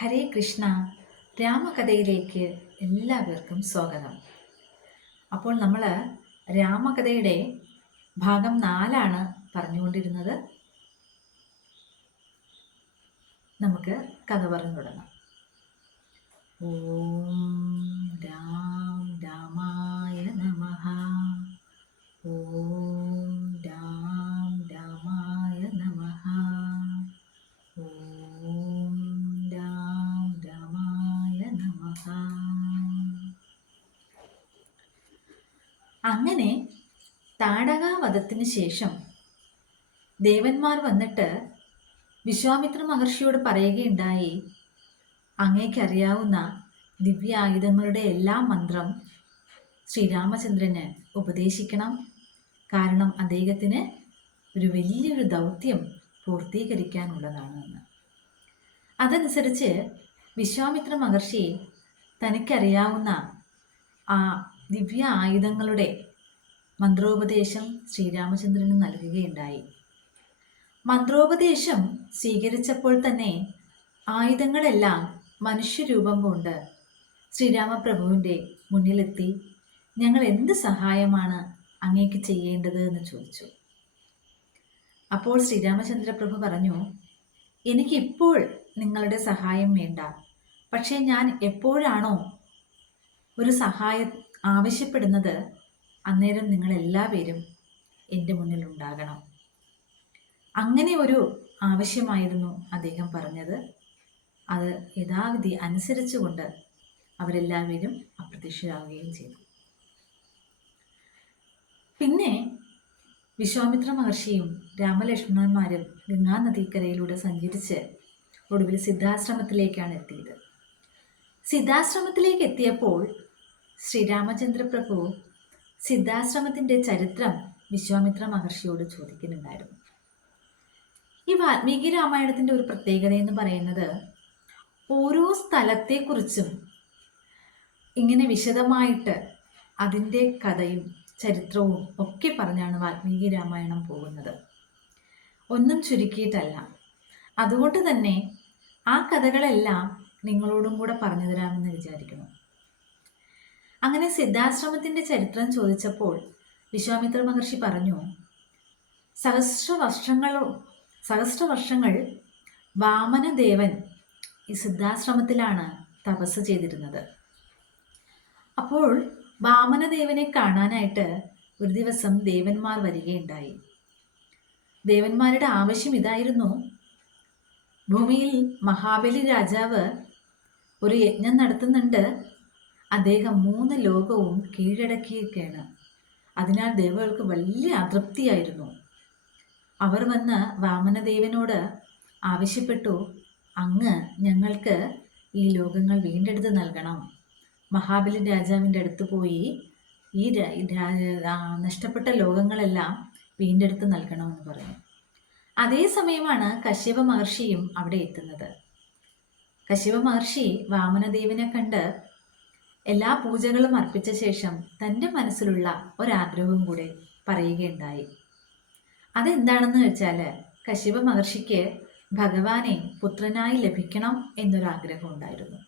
ഹരേ കൃഷ്ണ രാമകഥയിലേക്ക് എല്ലാവർക്കും സ്വാഗതം. അപ്പോൾ നമ്മൾ രാമകഥയുടെ ഭാഗം നാലാണ് പറഞ്ഞുകൊണ്ടിരുന്നത്. നമുക്ക് കഥ പറഞ്ഞു തുടങ്ങാം. ഓം രാം രാമായ നമ. ഓം അങ്ങനെ താടകാവധത്തിന് ശേഷം ദേവന്മാർ വന്നിട്ട് വിശ്വാമിത്ര മഹർഷിയോട് പറയുകയുണ്ടായി അങ്ങേക്കറിയാവുന്ന ദിവ്യ ആയുധങ്ങളുടെ എല്ലാ മന്ത്രം ശ്രീരാമചന്ദ്രന് ഉപദേശിക്കണം. കാരണം അദ്ദേഹത്തിന് ഒരു വലിയൊരു ദൗത്യം പൂർത്തീകരിക്കാനുള്ളതാണ് എന്ന് അതനുസരിച്ച് വിശ്വാമിത്ര മഹർഷി തനിക്കറിയാവുന്ന ആ ദിവ്യ ആയുധങ്ങളുടെ മന്ത്രോപദേശം ശ്രീരാമചന്ദ്രന് നൽകുകയുണ്ടായി. മന്ത്രോപദേശം സ്വീകരിച്ചപ്പോൾ തന്നെ ആയുധങ്ങളെല്ലാം മനുഷ്യരൂപം കൊണ്ട് ശ്രീരാമപ്രഭുവിന്റെ മുന്നിലെത്തി ഞങ്ങൾ എന്ത് സഹായമാണ് അങ്ങേക്ക് ചെയ്യേണ്ടത്? എന്ന് ചോദിച്ചു. അപ്പോൾ ശ്രീരാമചന്ദ്രപ്രഭു പറഞ്ഞു എനിക്കിപ്പോൾ നിങ്ങളുടെ സഹായം വേണ്ട. പക്ഷേ ഞാൻ എപ്പോഴാണോ ഒരു സഹായം ആവശ്യപ്പെടുന്നത് അന്നേരം നിങ്ങൾ എല്ലാവരും എന്റെ മുന്നിൽ ഉണ്ടാകണം അങ്ങനെ ഒരു ആവശ്യമായിരുന്നു അദ്ദേഹം പറഞ്ഞത്. അത് യഥാവിധി അനുസരിച്ചുകൊണ്ട് അവരെല്ലാവരും അപ്രത്യക്ഷരാകുകയും ചെയ്തു. പിന്നെ വിശ്വാമിത്ര മഹർഷിയും രാമലക്ഷ്മണന്മാരും ഗംഗാനദീക്കരയിലൂടെ സഞ്ചരിച്ച് ഒടുവിൽ സിദ്ധാശ്രമത്തിലേക്കാണ് എത്തിയത്. സിദ്ധാശ്രമത്തിലേക്ക് എത്തിയപ്പോൾ ശ്രീരാമചന്ദ്ര പ്രഭു സിദ്ധാശ്രമത്തിന്റെ ചരിത്രം വിശ്വാമിത്ര മഹർഷിയോട് ചോദിക്കുന്നുണ്ടായിരുന്നു. ഈ വാൽമീകി രാമായണത്തിന്റെ ഒരു പ്രത്യേകത എന്ന് പറയുന്നത് ഓരോ സ്ഥലത്തെക്കുറിച്ചും ഇങ്ങനെ വിശദമായിട്ട് അതിന്റെ കഥയും ചരിത്രവും ഒക്കെ പറഞ്ഞാണ് വാൽമീകി രാമായണം പോകുന്നത്. ഒന്നും ചുരുക്കിയിട്ടല്ല. അതുകൊണ്ട് തന്നെ ആ കഥകളെല്ലാം നിങ്ങളോടും കൂടെ പറഞ്ഞു തരാമെന്ന് വിചാരിക്കുന്നു. അങ്ങനെ സിദ്ധാശ്രമത്തിന്റെ ചരിത്രം ചോദിച്ചപ്പോൾ വിശ്വാമിത്ര മഹർഷി പറഞ്ഞു സഹസ്ര വർഷങ്ങൾ സഹസ്ര വർഷങ്ങൾ വാമനദേവൻ ഈ സിദ്ധാശ്രമത്തിലാണ് തപസ് ചെയ്തിരുന്നത്. അപ്പോൾ വാമനദേവനെ കാണാനായിട്ട് ഒരു ദിവസം ദേവന്മാർ വരികയുണ്ടായി. ദേവന്മാരുടെ ആവശ്യം ഇതായിരുന്നു ഭൂമിയിൽ മഹാബലി രാജാവ് ഒരു യജ്ഞം നടത്തുന്നുണ്ട് അദ്ദേഹം മൂന്ന് ലോകവും കീഴടക്കിയൊക്കെയാണ്. അതിനാൽ ദേവകൾക്ക് വലിയ അതൃപ്തിയായിരുന്നു. അവർ വന്ന് വാമനദേവനോട് ആവശ്യപ്പെട്ടു അങ്ങ് ഞങ്ങൾക്ക് ഈ ലോകങ്ങൾ വീണ്ടെടുത്ത് നൽകണം. മഹാബലി രാജാവിന്റെ അടുത്ത് പോയി ഈ നഷ്ടപ്പെട്ട ലോകങ്ങളെല്ലാം വീണ്ടെടുത്ത് നൽകണമെന്ന് പറഞ്ഞു. അതേ സമയമാണ് കശ്യപ മഹർഷിയും അവിടെ എത്തുന്നത്. കശ്യപ മഹർഷി വാമനദേവനെ കണ്ട് എല്ലാ പൂജകളും അർപ്പിച്ച ശേഷം തന്റെ മനസ്സിലുള്ള ഒരാഗ്രഹവും കൂടെ പറയുകയുണ്ടായി. അതെന്താണെന്ന് വെച്ചാൽ കശിപ മഹർഷിക്ക് ഭഗവാനെ പുത്രനായി ലഭിക്കണം എന്നൊരാഗ്രഹം ഉണ്ടായിരുന്നു.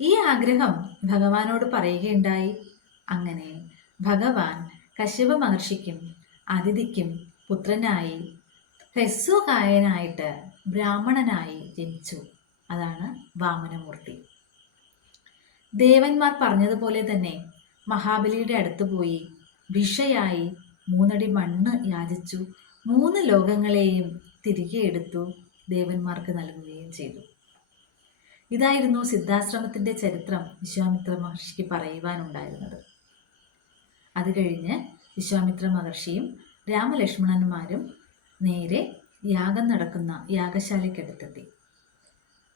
ഈ ആഗ്രഹം ഭഗവാനോട് പറയുകയുണ്ടായി. അങ്ങനെ ഭഗവാൻ കശ്യപ മഹർഷിക്കും അതിഥിക്കും പുത്രനായി ഹ്രസ്വകായനായിട്ട് ബ്രാഹ്മണനായി ജനിച്ചു. അതാണ് വാമനമൂർത്തി. ദേവന്മാർ പറഞ്ഞതുപോലെ തന്നെ മഹാബലിയുടെ അടുത്ത് പോയി വിഷയായി മൂന്നടി മണ്ണ് യാചിച്ചു. മൂന്ന് ലോകങ്ങളെയും തിരികെ എടുത്തു ദേവന്മാർക്ക് നൽകുകയും ചെയ്തു. ഇതായിരുന്നു സിദ്ധാശ്രമത്തിന്റെ ചരിത്രം വിശ്വാമിത്ര മഹർഷിക്ക് പറയുവാനുണ്ടായിരുന്നത്. അത് കഴിഞ്ഞ് വിശ്വാമിത്ര മഹർഷിയും രാമലക്ഷ്മണന്മാരും നേരെ യാഗം നടക്കുന്ന യാഗശാലയ്ക്കടുത്തെത്തി.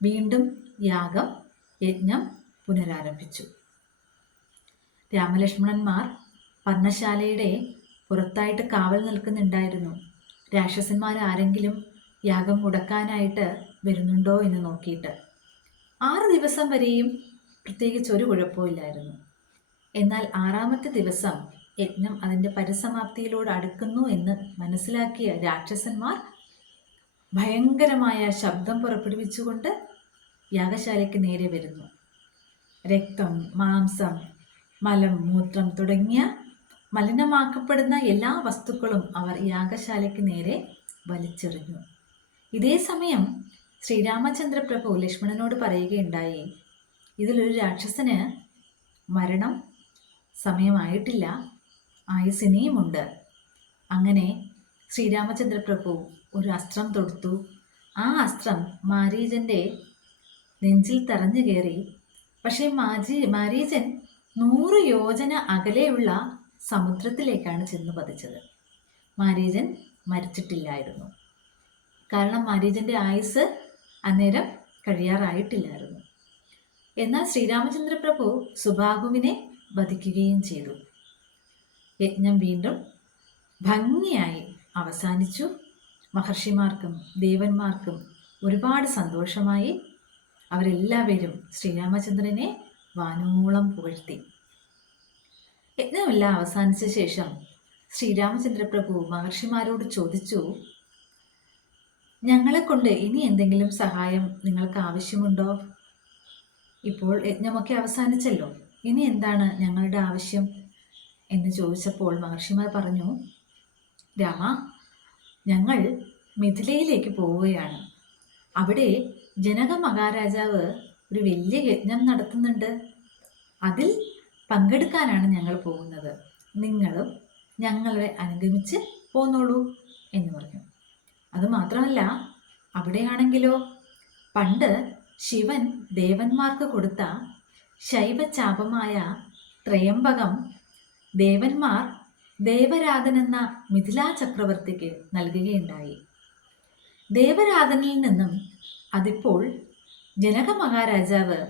വീണ്ടും യാഗം യജ്ഞം പുനരാരംഭിച്ചു. രാമലക്ഷ്മണന്മാർ പർണശാലയുടെ പുറത്തായിട്ട് കാവൽ നിൽക്കുന്നുണ്ടായിരുന്നു. രാക്ഷസന്മാർ ആരെങ്കിലും യാഗം മുടക്കാനായിട്ട് വരുന്നുണ്ടോ എന്ന് നോക്കിയിട്ട്. ആറ് ദിവസം വരെയും പ്രത്യേകിച്ച് ഒരു കുഴപ്പമില്ലായിരുന്നു എന്നാൽ ആറാമത്തെ ദിവസം യജ്ഞം അതിന്റെ പരിസമാപ്തിയിലൂടെ അടുക്കുന്നു എന്ന് മനസ്സിലാക്കിയ രാക്ഷസന്മാർ ഭയങ്കരമായ ശബ്ദം പുറപ്പെടുവിച്ചുകൊണ്ട് യാഗശാലയ്ക്ക് നേരെ വരുന്നു. രക്തം മാംസം മലം മൂത്രം തുടങ്ങിയ മലിനമാക്കപ്പെടുന്ന എല്ലാ വസ്തുക്കളും അവർ യാഗശാലയ്ക്ക് നേരെ വലിച്ചെറിഞ്ഞു. ഇതേ സമയം ശ്രീരാമചന്ദ്ര പ്രഭു ലക്ഷ്മണനോട് പറയുകയുണ്ടായി ഇതിലൊരു രാക്ഷസന് മരണം സമയമായിട്ടില്ല ആയുസിനിയുമുണ്ട് അങ്ങനെ ശ്രീരാമചന്ദ്രപ്രഭു ഒരു അസ്ത്രം തൊടുത്തു. ആ അസ്ത്രം മാരീജന്റെ നെഞ്ചിൽ തറഞ്ഞു കയറി പക്ഷേ മാജി മാരീജൻ നൂറ് യോജന അകലെയുള്ള സമുദ്രത്തിലേക്കാണ് ചെന്ന് പതിച്ചത്. മാരീജൻ മരിച്ചിട്ടില്ലായിരുന്നു. കാരണം മാരീജന്റെ ആയുസ് അന്നേരം കഴിയാറായിട്ടില്ലായിരുന്നു. എന്നാൽ ശ്രീരാമചന്ദ്ര പ്രഭു സുബാഹുവിനെ വധിക്കുകയും ചെയ്തു. യജ്ഞം വീണ്ടും ഭംഗിയായി അവസാനിച്ചു. മഹർഷിമാർക്കും ദേവന്മാർക്കും ഒരുപാട് സന്തോഷമായി അവരെല്ലാവരും ശ്രീരാമചന്ദ്രനെ വാനോളം പുകഴ്ത്തി. യജ്ഞമെല്ലാം അവസാനിച്ച ശേഷം ശ്രീരാമചന്ദ്രപ്രഭു മഹർഷിമാരോട് ചോദിച്ചു ഞങ്ങളെ കൊണ്ട് ഇനി എന്തെങ്കിലും സഹായം നിങ്ങൾക്ക് ആവശ്യമുണ്ടോ? ഇപ്പോൾ യജ്ഞമൊക്കെ അവസാനിച്ചല്ലോ ഇനി എന്താണ് ഞങ്ങളുടെ ആവശ്യം? എന്ന് ചോദിച്ചപ്പോൾ മഹർഷിമാർ പറഞ്ഞു രാമ ഞങ്ങൾ മിഥിലയിലേക്ക് പോവുകയാണ്. അവിടെ ജനക മഹാരാജാവ് ഒരു വലിയ യജ്ഞം നടത്തുന്നുണ്ട്. അതിൽ പങ്കെടുക്കാനാണ് ഞങ്ങൾ പോകുന്നത്. നിങ്ങളും ഞങ്ങളെ അനുഗമിച്ച് പോന്നോളൂ എന്ന് പറഞ്ഞു. അതുമാത്രമല്ല അവിടെയാണെങ്കിലോ? പണ്ട് ശിവൻ ദേവന്മാർക്ക് കൊടുത്ത ശൈവചാപമായ ത്രയംബകം ദേവന്മാർ ദേവരാധൻ എന്ന മിഥിലാ ചക്രവർത്തിക്ക് നൽകുകയുണ്ടായി. ദേവരാധനിൽ നിന്നും അതിപ്പോൾ ജനക മഹാരാജാവ്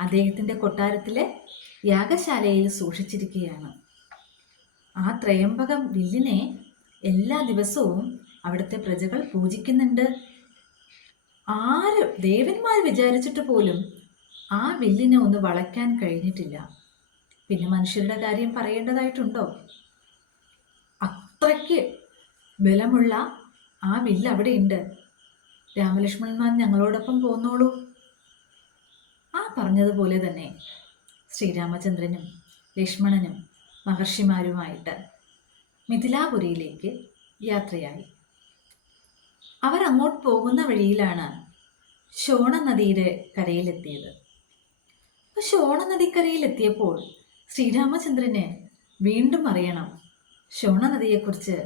അദ്ദേഹത്തിന്റെ കൊട്ടാരത്തിലെ യാഗശാലയിൽ സൂക്ഷിച്ചിരിക്കുകയാണ്. ആ ത്രയംബകം വില്ലിനെ എല്ലാ ദിവസവും അവിടുത്തെ പ്രജകൾ പൂജിക്കുന്നുണ്ട്. ആര് ദേവന്മാർ വിചാരിച്ചിട്ട് പോലും ആ വില്ലിനെ ഒന്ന് വളയ്ക്കാൻ കഴിഞ്ഞിട്ടില്ല. പിന്നെ മനുഷ്യരുടെ കാര്യം പറയേണ്ടതായിട്ടുണ്ടോ? അത്രയ്ക്ക് ബലമുള്ള ആ വില്ല് അവിടെയുണ്ട്. രാമലക്ഷ്മണന്മാർ ഞങ്ങളോടൊപ്പം പോന്നോളൂ. ആ പറഞ്ഞതുപോലെ തന്നെ ശ്രീരാമചന്ദ്രനും ലക്ഷ്മണനും മഹർഷിമാരുമായിട്ട് മിഥിലാപുരിയിലേക്ക് യാത്രയായി. അവർ അങ്ങോട്ട് പോകുന്ന വഴിയിലാണ് ശോണ നദിയുടെ കരയിലെത്തിയത്. അപ്പോൾ ശോണ നദിക്കരയിലെത്തിയപ്പോൾ ശ്രീരാമചന്ദ്രന് വീണ്ടും അറിയണം ശോണ നദിയെക്കുറിച്ച്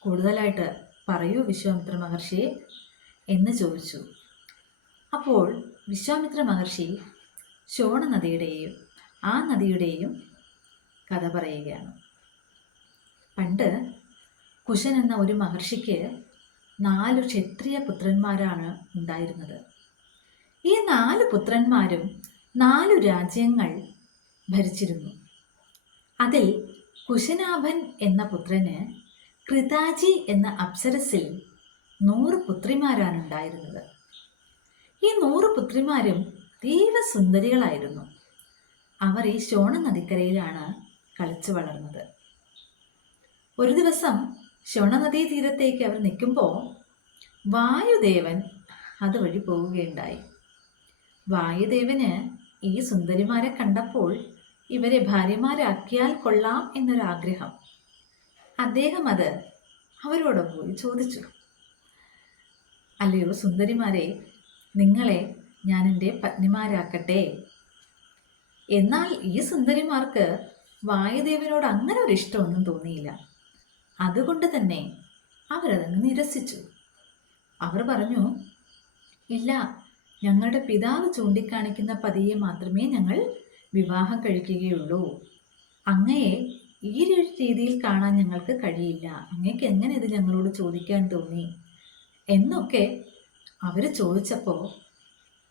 കൂടുതലായിട്ട് പറയൂ വിശ്വാമിത്ര മഹർഷിയെ എന്ന് ചോദിച്ചു. അപ്പോൾ വിശ്വാമിത്ര മഹർഷി ശോണ നദിയുടെയും ആ നദിയുടെയും കഥ പറയുകയാണ്. പണ്ട് കുശൻ എന്ന ഒരു മഹർഷിക്ക് നാലു ക്ഷത്രിയ പുത്രന്മാരാണ് ഉണ്ടായിരുന്നത്. ഈ നാല് പുത്രന്മാരും നാലു രാജ്യങ്ങൾ ഭരിച്ചിരുന്നു. അതിൽ കുശനാഭൻ എന്ന പുത്രന് കൃതാജി എന്ന അപ്സരസിൽ നൂറ് പുത്രിമാരാണ് ഉണ്ടായിരുന്നത് ഈ നൂറ് പുത്രിമാരും തീവ്ര സുന്ദരികളായിരുന്നു അവർ ഈ ശോണ നദിക്കരയിലാണ് കളിച്ചു വളർന്നത്. ഒരു ദിവസം ശോണ നദീ തീരത്തേക്ക് അവർ നിൽക്കുമ്പോൾ വായുദേവൻ അതുവഴി പോവുകയുണ്ടായി. വായുദേവന് ഈ സുന്ദരിമാരെ കണ്ടപ്പോൾ ഇവരെ ഭാര്യമാരാക്കിയാൽ കൊള്ളാം എന്നൊരാഗ്രഹം. അദ്ദേഹം അത് അവരോട് പോയി ചോദിച്ചു. അല്ലയോ സുന്ദരിമാരെ നിങ്ങളെ ഞാൻ എന്റെ പത്നിമാരാക്കട്ടെ. എന്നാൽ ഈ സുന്ദരിമാർക്ക് വായുദേവനോട് അങ്ങനെ ഒരു ഇഷ്ടമൊന്നും തോന്നിയില്ല. അതുകൊണ്ട് തന്നെ അവരതങ്ങ് നിരസിച്ചു. അവർ പറഞ്ഞു ഇല്ല ഞങ്ങളുടെ പിതാവ് ചൂണ്ടിക്കാണിക്കുന്ന പതിയെ മാത്രമേ ഞങ്ങൾ വിവാഹം കഴിക്കുകയുള്ളൂ. അങ്ങയെ ഈ ഒരു രീതിയിൽ കാണാൻ ഞങ്ങൾക്ക് കഴിയില്ല. അങ്ങേക്ക് എങ്ങനെ ഇത് ഞങ്ങളോട് ചോദിക്കാൻ തോന്നി? എന്നൊക്കെ അവർ ചോദിച്ചപ്പോൾ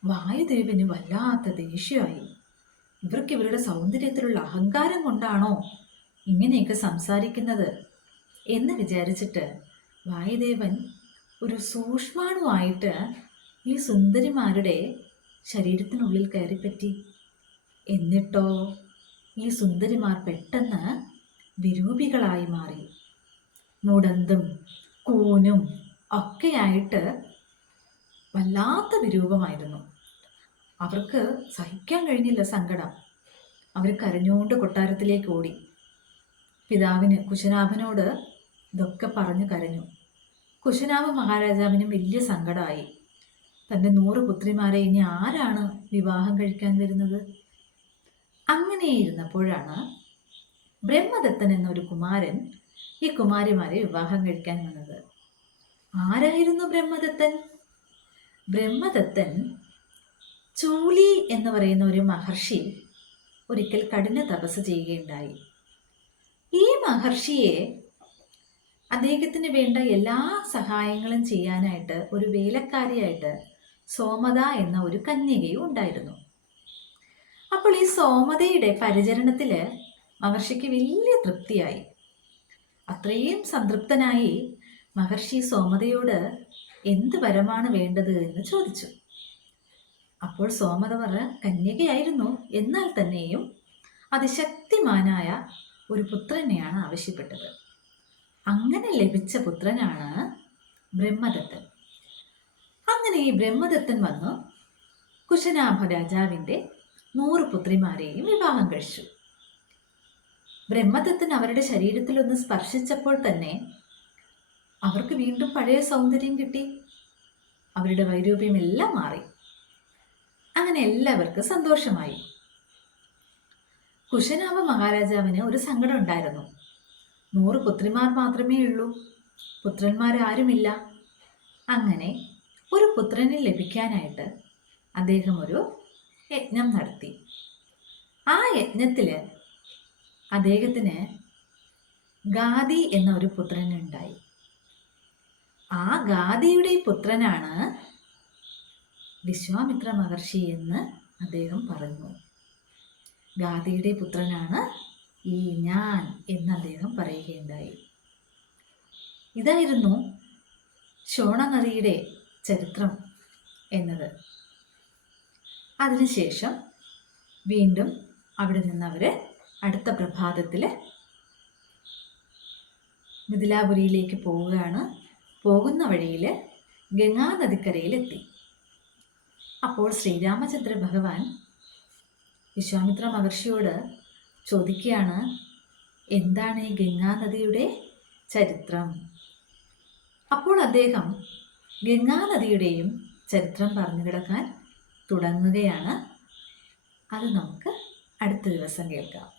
വായുദേവന് വല്ലാത്ത ദേഷ്യമായി. ഇവർക്ക് ഇവരുടെ സൗന്ദര്യത്തിലുള്ള അഹങ്കാരം കൊണ്ടാണോ ഇങ്ങനെയൊക്കെ സംസാരിക്കുന്നത്? എന്ന് വിചാരിച്ചിട്ട് വായുദേവൻ ഒരു സൂക്ഷ്മാണുവായിട്ട് ഈ സുന്ദരിമാരുടെ ശരീരത്തിനുള്ളിൽ കയറിപ്പറ്റി. എന്നിട്ടോ? ഈ സുന്ദരിമാർ പെട്ടെന്ന് വിരൂപികളായി മാറി. മുടന്തും കൂനും ഒക്കെയായിട്ട് വല്ലാത്ത വിരൂപമായിരുന്നു. അവർക്ക് സഹിക്കാൻ കഴിഞ്ഞില്ല സങ്കടം. അവർ കരഞ്ഞുകൊണ്ട് കൊട്ടാരത്തിലേക്ക് ഓടി. പിതാവിന് കുശനാഭനോട് ഇതൊക്കെ പറഞ്ഞു കരഞ്ഞു. കുശനാഭ മഹാരാജാവിനും വലിയ സങ്കടമായി തന്റെ നൂറ് പുത്രിമാരെ ഇനി ആരാണ് വിവാഹം കഴിക്കാൻ വരുന്നത്? അങ്ങനെ ഇരുന്നപ്പോഴാണ് ബ്രഹ്മദത്തൻ എന്നൊരു കുമാരൻ ഈ കുമാരിമാരെ വിവാഹം കഴിക്കാൻ വന്നത്. ആരായിരുന്നു ബ്രഹ്മദത്തൻ? ബ്രഹ്മദത്തൻ ചൂലി എന്ന് പറയുന്ന ഒരു മഹർഷി ഒരിക്കൽ കഠിന തപസ് ചെയ്യുകയുണ്ടായി. ഈ മഹർഷിയെ അദ്ദേഹത്തിന് വേണ്ട എല്ലാ സഹായങ്ങളും ചെയ്യാനായിട്ട് ഒരു വേലക്കാരിയായിട്ട് സോമത എന്ന ഒരു കന്യകയും ഉണ്ടായിരുന്നു. അപ്പോൾ ഈ സോമതയുടെ പരിചരണത്തിൽ മഹർഷിക്ക് വലിയ തൃപ്തിയായി. അത്രയും സംതൃപ്തനായി മഹർഷി സോമതയോട് എന്ത് വരമാണ് വേണ്ടത് എന്ന് ചോദിച്ചു. അപ്പോൾ സോമത പറ കന്യകയായിരുന്നു. എന്നാൽ തന്നെയും അതിശക്തിമാനായ ഒരു പുത്രനെയാണ് ആവശ്യപ്പെട്ടത്. അങ്ങനെ ലഭിച്ച പുത്രനാണ് ബ്രഹ്മദത്തൻ. അങ്ങനെ ഈ ബ്രഹ്മദത്തൻ വന്നു കുശനാഭ രാജാവിന്റെ നൂറ് പുത്രിമാരെയും വിവാഹം കഴിച്ചു. ബ്രഹ്മദത്തൻ അവരുടെ ശരീരത്തിൽ ഒന്ന് സ്പർശിച്ചപ്പോൾ തന്നെ അവർക്ക് വീണ്ടും പഴയ സൗന്ദര്യം കിട്ടി. അവരുടെ വൈരൂപ്യമെല്ലാം മാറി. അങ്ങനെ എല്ലാവർക്കും സന്തോഷമായി. കുശനാഭ മഹാരാജാവിന് ഒരു സങ്കടം ഉണ്ടായിരുന്നു. നൂറ് പുത്രിമാർ മാത്രമേ ഉള്ളൂ. പുത്രന്മാരാരുമില്ല അങ്ങനെ ഒരു പുത്രനെ ലഭിക്കാനായിട്ട് അദ്ദേഹം ഒരു യജ്ഞം നടത്തി. ആ യജ്ഞത്തിൽ അദ്ദേഹത്തിന് ഗാദി എന്ന ഒരു പുത്രനുണ്ടായി ആ ഗാദിയുടെ പുത്രനാണ് വിശ്വാമിത്ര മഹർഷി എന്ന് അദ്ദേഹം പറഞ്ഞു. ഗാദിയുടെ പുത്രനാണ് ഈ ഞാൻ എന്ന് അദ്ദേഹം പറയുകയുണ്ടായി. ഇതായിരുന്നു ശോണനദിയുടെ ചരിത്രം എന്നത്. അതിനുശേഷം വീണ്ടും അവിടെ നിന്ന് അവർ അടുത്ത പ്രഭാതത്തിൽ മിഥിലാപുരിയിലേക്ക് പോവുകയാണ്. പോകുന്ന വഴിയിൽ ഗംഗാനദിക്കരയിലെത്തി അപ്പോൾ ശ്രീരാമചന്ദ്ര ഭഗവാൻ വിശ്വാമിത്ര മഹർഷിയോട് ചോദിക്കുകയാണ് എന്താണ് ഈ ഗംഗാനദിയുടെ ചരിത്രം? അപ്പോൾ അദ്ദേഹം ഗംഗാനദിയുടെയും ചരിത്രം പറഞ്ഞു കിടക്കാൻ തുടങ്ങുകയാണ്. അത് നമുക്ക് അടുത്ത ദിവസം കേൾക്കാം.